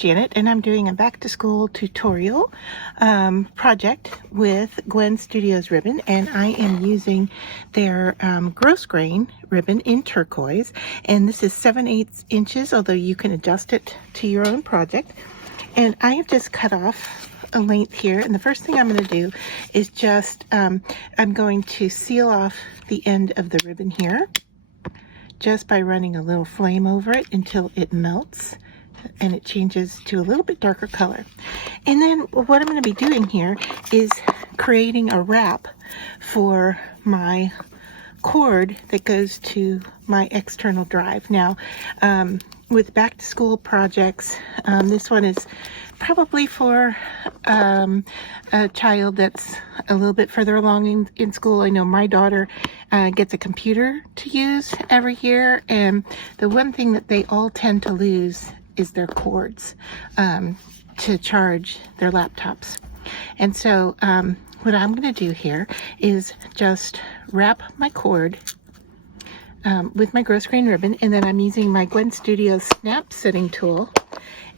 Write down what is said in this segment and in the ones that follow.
Janet, and I'm doing a back-to-school tutorial project with Gwen Studios ribbon, and I am using their gross grain ribbon in turquoise, and this is 7/8 inches, although you can adjust it to your own project. And I have just cut off a length here, and the first thing I'm going to do is just I'm going to seal off the end of the ribbon here just by running a little flame over it until it melts and it changes to a little bit darker color. And then what I'm going to be doing here is creating a wrap for my cord that goes to my external drive. Now with back to school projects, this one is probably for a child that's a little bit further along in school. I know my daughter gets a computer to use every year, and the one thing that they all tend to lose is their cords to charge their laptops. And so what I'm going to do here is just wrap my cord with my gross grain ribbon, and then I'm using my Gwen Studios snap setting tool,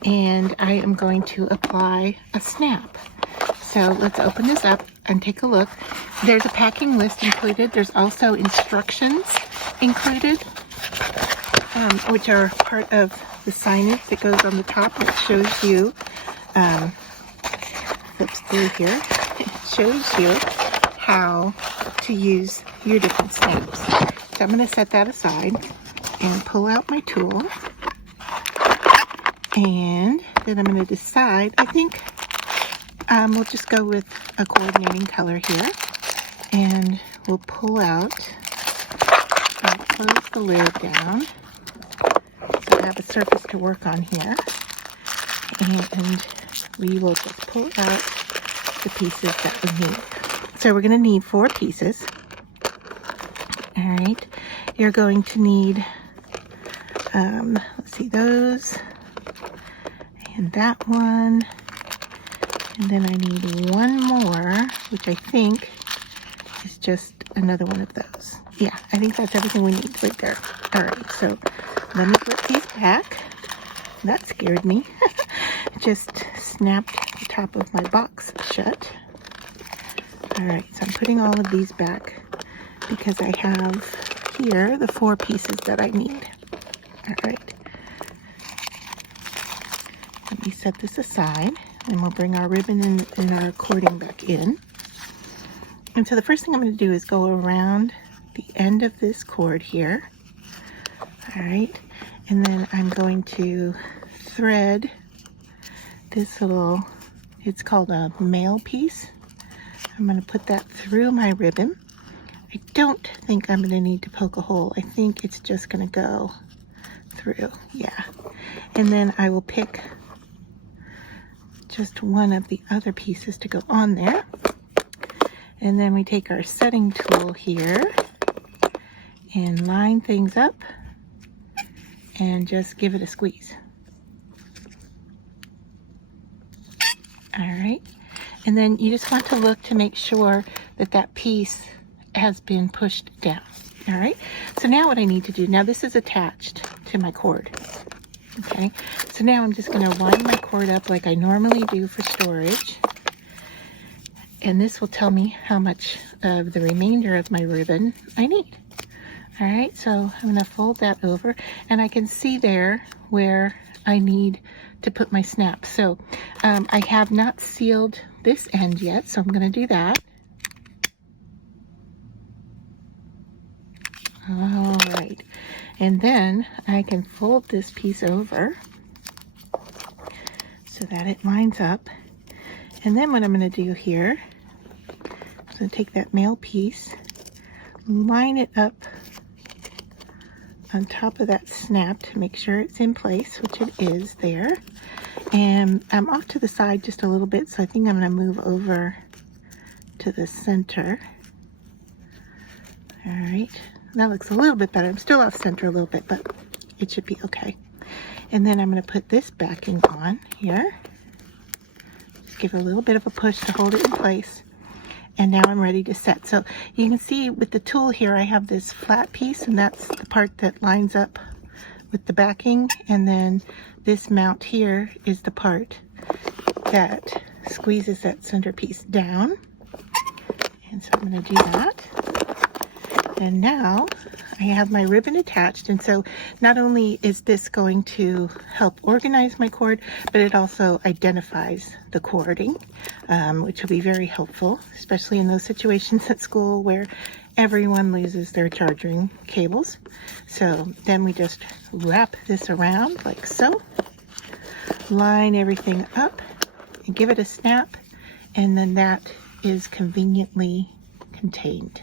and I am going to apply a snap. So let's open this up and take a look. There's a packing list included. There's also instructions included, which are part of the signage that goes on the top. It shows you, flips through here, it shows you how to use your different snaps. So I'm going to set that aside and pull out my tool, and then I'm going to decide, I think we'll just go with a coordinating color here, and we'll pull out and close the lid down so I have a surface to work on here, and we will just pull out the pieces that we need. So we're going to need 4 pieces. All right, you're going to need, let's see, those, and that one, and then I need one more, which I think is just another one of those. Yeah, I think that's everything we need right there. All right, so let me put these back. That scared me. Just snapped the top of my box shut. All right, so I'm putting all of these back because I have here the 4 pieces that I need. All right. Let me set this aside, and we'll bring our ribbon and our cording back in. And so the first thing I'm going to do is go around the end of this cord here. All right. And then I'm going to thread this little, it's called a male piece. I'm going to put that through my ribbon. I don't think I'm going to need to poke a hole. I think it's just going to go through. Yeah. And then I will pick just one of the other pieces to go on there. And then we take our setting tool here and line things up and just give it a squeeze. All right. And then you just want to look to make sure that that piece has been pushed down. All right. So now what I need to do, now this is attached to my cord. Okay. So now I'm just going to wind my cord up like I normally do for storage. And this will tell me how much of the remainder of my ribbon I need. All right. So I'm going to fold that over, and I can see there where I need to put my snap. So I have not sealed this end yet, so I'm going to do that. All right, and then I can fold this piece over so that it lines up. And then what I'm going to do here, I'm going to take that male piece, line it up on top of that snap to make sure it's in place, which it is there. And I'm off to the side just a little bit, so I think I'm going to move over to the center. All right, that looks a little bit better. I'm still off center a little bit, but it should be okay. And then I'm going to put this backing on here. Just give it a little bit of a push to hold it in place. And now I'm ready to set. So you can see with the tool here, I have this flat piece, and that's the part that lines up with the backing, and then this mount here is the part that squeezes that centerpiece down. And so I'm going to do that. And now I have my ribbon attached, and so not only is this going to help organize my cord, but it also identifies the cording, which will be very helpful, especially in those situations at school where everyone loses their charging cables. So then we just wrap this around like so, line everything up, and give it a snap, and then that is conveniently contained.